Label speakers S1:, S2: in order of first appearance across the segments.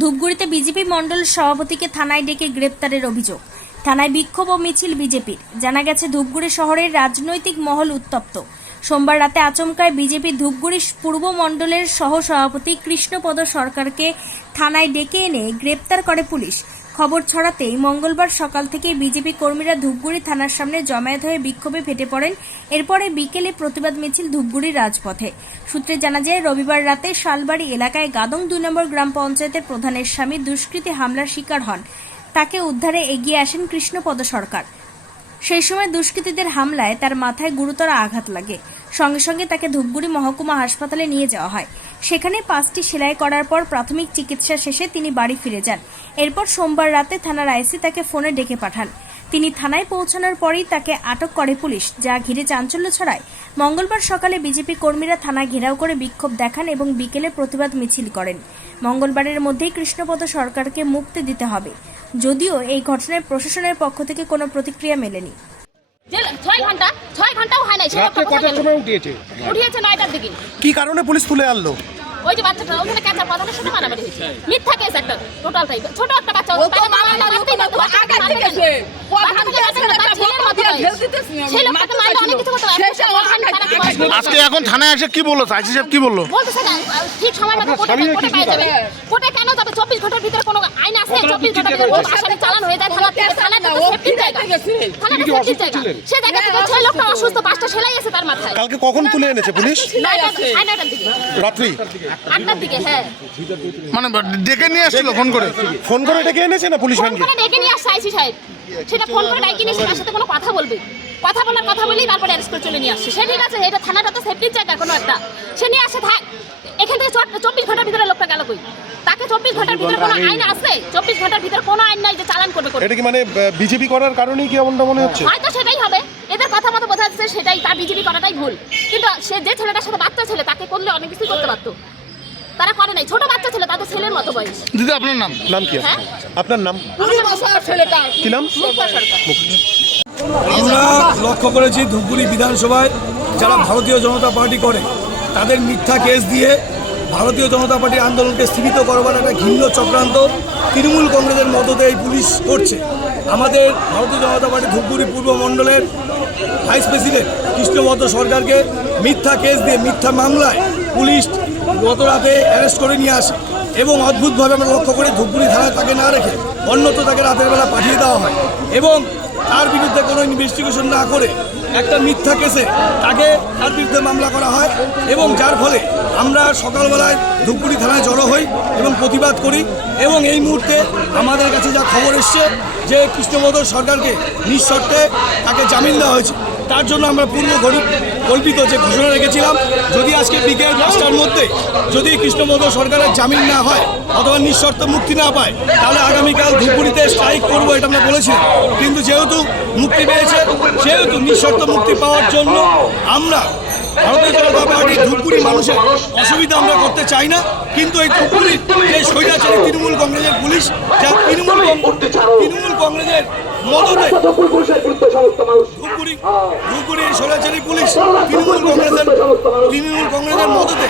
S1: ধূপগুড়িতে BJP মণ্ডল সভাপতিকে থানায় ডেকে গ্রেপ্তারের অভিযোগ। থানায় বিক্ষোভ ও মিছিল বিজেপির। জানা গেছে, ধূপগুড়ি শহরের রাজনৈতিক মহল উত্তপ্ত। সোমবার রাতে আচমকায় বিজেপি ধূপগুড়ি পূর্ব মণ্ডলের সহ সভাপতি কৃষ্ণপদ সরকারকে থানায় ডেকে এনে গ্রেপ্তার করে পুলিশ। খবর ছড়াতেই মঙ্গলবার সকাল থেকে বিজেপি কর্মীরা ধূপগুড়ি থানার সামনে জমায়েত হয়ে বিক্ষোভে ফেটে পড়েন। এরপরে বিকেলে প্রতিবাদ মিছিল ধূপগুড়ির রাজপথে। সূত্রে জানা যায়, রবিবার রাতে শালবাড়ি এলাকায় গাদং দুই নম্বর গ্রাম পঞ্চায়েতের প্রধানের স্বামী দুষ্কৃতী হামলার শিকার হন। তাকে উদ্ধারে এগিয়ে আসেন কৃষ্ণপদ সরকার। সেই সময় দুষ্কৃতীদের হামলায় তার মাথায় গুরুতর আঘাত লাগে। সঙ্গে সঙ্গে তাকে ধূপগুড়ি মহকুমা হাসপাতালে নিয়ে যাওয়া হয়। সেখানে পাঁচটি সেলাই করার পর প্রাথমিক চিকিৎসা শেষে তিনি বাড়ি ফিরে যান। এরপর সোমবার রাতে থানার আইসি তাকে ফোনে ডেকে পাঠান। তিনি থানায় পৌঁছানোর পরেই তাকে আটক করে পুলিশ, যা ঘিরে চাঞ্চল্য ছড়ায়। মঙ্গলবার সকালে বিজেপি কর্মীরা থানা ঘেরাও করে বিক্ষোভ দেখান এবং বিকেলে প্রতিবাদ মিছিল করেন। মঙ্গলবারের মধ্যেই কৃষ্ণপদ সরকারকে মুক্তি দিতে হবে। যদিও এই ঘটনায় প্রশাসনের পক্ষ থেকে কোনো প্রতিক্রিয়া মেলেনি।
S2: ছয় ঘণ্টা, ছয় সে
S3: রাত্রে কটার সময় উঠিয়েছে?
S2: উঠিয়েছে নয়টার দিকে।
S4: কি কারণে পুলিশ তুলে আনলো?
S2: ওই যে বাচ্চাটা ওখানে মারামারি হয়েছে। মিথ্যা কেস একটা টোটালটাই ছোট একটা বাচ্চা
S5: ও তো মারামারি
S2: পারতো,
S5: আঘাত
S2: মারতে
S5: দিতেছে। ও
S2: ছেলের মতো সেই লোকটাকে মারলে অনেক কিছু করতে
S4: আজকে এখন থানায় এসে কি বলল? আইসি সাহেব কি বলল?
S2: বলতেছে না ঠিক সময় মতো কোর্টে
S3: স্বামীর
S2: কোর্টে পাই যাবে? কোর্টে কেন যাবে? চব্বিশ ঘণ্টার ভিতরে কোনো আইন আছে? চব্বিশ
S3: ঘণ্টার
S2: ভিতরে? আসামি চালান হয়ে যায় থানা থেকে
S5: ও
S2: সেফটির জায়গা। থানাটা সেফটির জায়গা। সে জায়গা থেকে ছয় লোকটা অসুস্থ পাঁচটা সেলাই আছে তার মাথায়।
S4: কালকে কখন তুলে এনেছে? পুলিশ?
S2: দিকে
S4: রাত্রি?
S2: আটটার দিকে হ্যাঁ।
S4: মানে ডেকে নিয়ে আসছিল ফোন করে। ফোন করে ডেকে এনেছে না পুলিশ ভ্যানকে
S2: ডেকে নিয়ে আসছে আইসি সাহেব। সেটা ফোন করে ডাকি নিয়ে তার সাথে কোনো কথা বলবে? কথা বলার কথা বলেই তারপরে অ্যারেস্ট করে চলে নিয়ে আসছে। সে ঠিক আছে এটা থানাটা তো সেফটির জায়গা কোনো একটা। সে নিয়ে আসে থাক। এখান থেকে চট- চব্বিশ ঘণ্টার ভিতরে লোকটা গেল কই? তাকে চব্বিশ ঘণ্টার ভিতরে কোনো আইন আছে? চব্বিশ ঘণ্টার ভিতরে কোনো আইন নাই যে চালান করবে করে
S4: এটা কি মানে বিজেপি করার কারণেই কি এমনটা মনে হচ্ছে?
S2: হয়তো সেটাই হবে। এদের কথা মতো বোঝা যাচ্ছে সেটাই তার বিজেপি করাটাই ভুল। কিন্তু সে যে ছেলেটার সাথে বাচ্চা ছেলে তাকে করলে অনেক কিছুই করতে পারতো। তারা করে নাই। ছোট বাচ্চা ছেলে তাদের ছেলের মতো বয়স।
S4: দিদি আপনার নাম? নাম কি?
S2: হ্যাঁ?
S4: আপনার নাম?
S5: ছেলেটা।
S4: কি নাম?
S2: মুক্তা সরকার
S6: আমরা লক্ষ্য করেছি ধূপগুড়ি বিধানসভায় যারা ভারতীয় জনতা পার্টি করে, তাদের মিথ্যা কেস দিয়ে ভারতীয় জনতা পার্টির আন্দোলনকে স্থগিত করবার একটা ঘৃণ্য চক্রান্ত তৃণমূল কংগ্রেসের মদতে এই পুলিশ করছে। আমাদের ভারতীয় জনতা পার্টি ধূপগুড়ি পূর্ব মণ্ডলের ভাইস প্রেসিডেন্ট কৃষ্ণপদ সরকারকে মিথ্যা কেস দিয়ে মিথ্যা মামলায় পুলিশ গত রাতে অ্যারেস্ট করে নিয়ে আসে এবং অদ্ভুতভাবে আমরা লক্ষ্য করি ধূপগুড়ি থানায় তাকে না রেখে অন্যত্র তাকে রাতের বেলা পাঠিয়ে দেওয়া হয় এবং তার বিরুদ্ধে কোনো ইনভেস্টিগেশন না করে একটা মিথ্যা কেসে তাকে তার বিরুদ্ধে মামলা করা হয় এবং যার ফলে আমরা সকালবেলায় ধূপগুড়ি থানায় জড়ো হই এবং প্রতিবাদ করি এবং এই মুহূর্তে আমাদের কাছে যা খবর এসছে যে কৃষ্ণবোধ সরকারকে নিঃশর্তে তাকে জামিন দেওয়া হয়েছে। তার জন্য আমরা পূর্ব গরিব কল্পিত যে ঘোষণা রেখেছিলাম। যদি আজকে বিকেল পাঁচটার মধ্যে যদি কৃষ্ণপদ সরকারের জামিন না হয় অথবা নিঃশর্ত মুক্তি না পায় তাহলে আগামীকাল ধূপগুড়িতে স্ট্রাইক করব এটা আমরা বলেছিলাম কিন্তু যেহেতু মুক্তি পেয়েছে সেহেতু নিঃশর্ত মুক্তি পাওয়ার জন্য আমরা ভারতীয় জনতা পার্টি ধূপগুড়ি মানুষের অসুবিধা আমরা করতে চাই না। কিন্তু এই ধূপগুড়ির যে স্বৈরাচারী তৃণমূল কংগ্রেসের পুলিশ যা তৃণমূল তৃণমূল কংগ্রেসের মদতে ধূপগুড়ি ধূপগুড়ি স্বৈরাচারী পুলিশ তৃণমূল কংগ্রেসের তৃণমূল কংগ্রেসের মদতে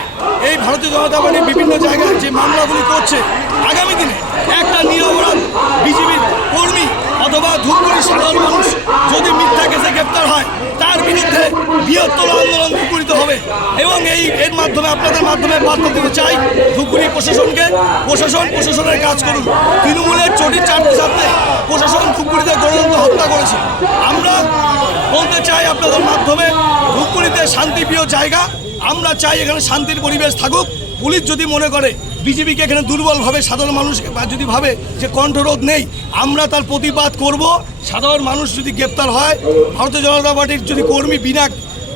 S6: এই ভারতীয় জনতা পার্টির বিভিন্ন জায়গায় যে মামলাগুলি করছে আগামী দিনে একটা নিরপরাধ বিজেপির কর্মী অথবা ধূপগুড়ির সাধারণ মানুষ যদি মিথ্যা কেসে গ্রেপ্তার হয় তার বিরুদ্ধে বৃহত্তর আন্দোলন ধূপগুড়িত হবে। এবং এই এর মাধ্যমে আপনাদের মাধ্যমে বার্তা দিতে চাই ধূপগুড়ি প্রশাসনকে। প্রশাসন প্রশাসনের কাজ করুন। তৃণমূলের চারটি সাথে প্রশাসন ধূপগুড়িতে গণতন্ত্র হত্যা করেছে। আমরা বলতে চাই আপনাদের মাধ্যমে, ধূপগুড়িতে শান্তিপ্রিয় জায়গা। আমরা চাই এখানে শান্তির পরিবেশ থাকুক। পুলিশ যদি মনে করে বিজেপিকে এখানে দুর্বলভাবে সাধারণ মানুষকে যদি ভাবে যে কণ্ঠরোধ নেই, আমরা তার প্রতিবাদ করব। সাধারণ মানুষ যদি গ্রেপ্তার হয়, ভারতীয় জনতা পার্টির যদি কর্মী বিনা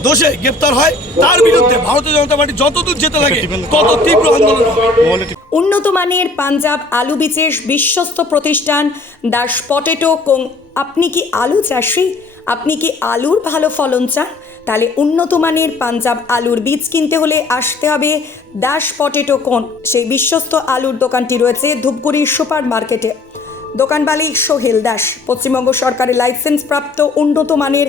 S6: দোষে গ্রেপ্তার হয়। তার বিরুদ্ধে ভারতীয় জনতা পার্টি যতদূর যেতে লাগে, তত তীব্র আন্দোলন
S7: উন্নত মানের পাঞ্জাব আলু বীজের বিশ্বস্ত প্রতিষ্ঠান দাস পটেটো কোং, আপনি কি আলু চাষি? আপনি কি আলুর ভালো ফলন চান? তাহলে উন্নত মানের পাঞ্জাব আলুর বীজ কিনতে হলে আসতে হবে দাস পটেটো কোন। সেই বিশ্বস্ত আলুর দোকানটি রয়েছে ধূপগুড়ির সুপার মার্কেটে দোকান মালিক সোহেল দাস, পশ্চিমবঙ্গ সরকারের লাইসেন্স প্রাপ্ত উন্নত মানের